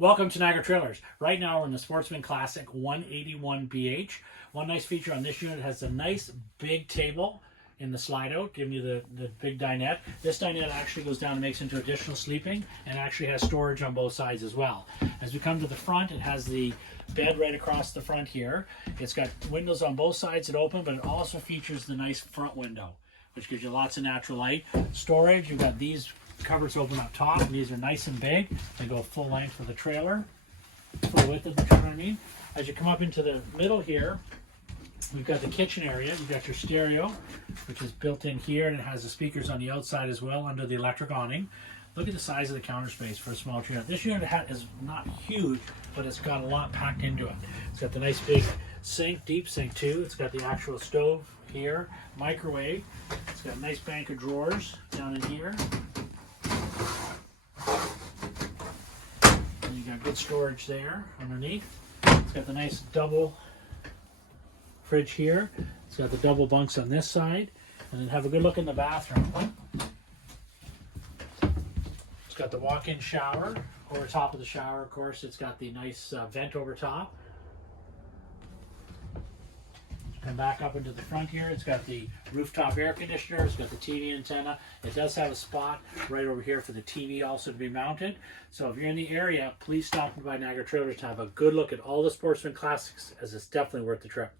Welcome to Niagara Trailers. Right now we're in the Sportsmen Classic 181BH. One nice feature on this unit has a nice big table in the slide out, giving you the big dinette. This dinette actually goes down and makes into additional sleeping and actually has storage on both sides as well. As we come to the front, it has the bed right across the front here. It's got windows on both sides that open, but it also features the nice front window, which gives you lots of natural light. Storage, you've got these cupboards open up top, and these are nice and big. They go full length for the trailer, full width of the trailer, I mean. As you come up into the middle here, we've got the kitchen area. You've got your stereo, which is built in here, and it has the speakers on the outside as well under the electric awning. Look at the size of the counter space for a small unit. This unit is not huge, but it's got a lot packed into it. It's got the nice big sink, deep sink too. It's got the actual stove here, microwave. It's got a nice bank of drawers down in here. And you got good storage there underneath. It's got the nice double fridge here. It's got the double bunks on this side. And then have a good look in the bathroom. It's got the walk-in shower. Over top of the shower, of course, it's got the nice vent over top. Come back up into the front here. It's got the rooftop air conditioner. It's got the TV antenna. It does have a spot right over here for the TV also to be mounted. So if you're in the area, please stop by Niagara Trailers to have a good look at all the Sportsman Classics, as it's definitely worth the trip.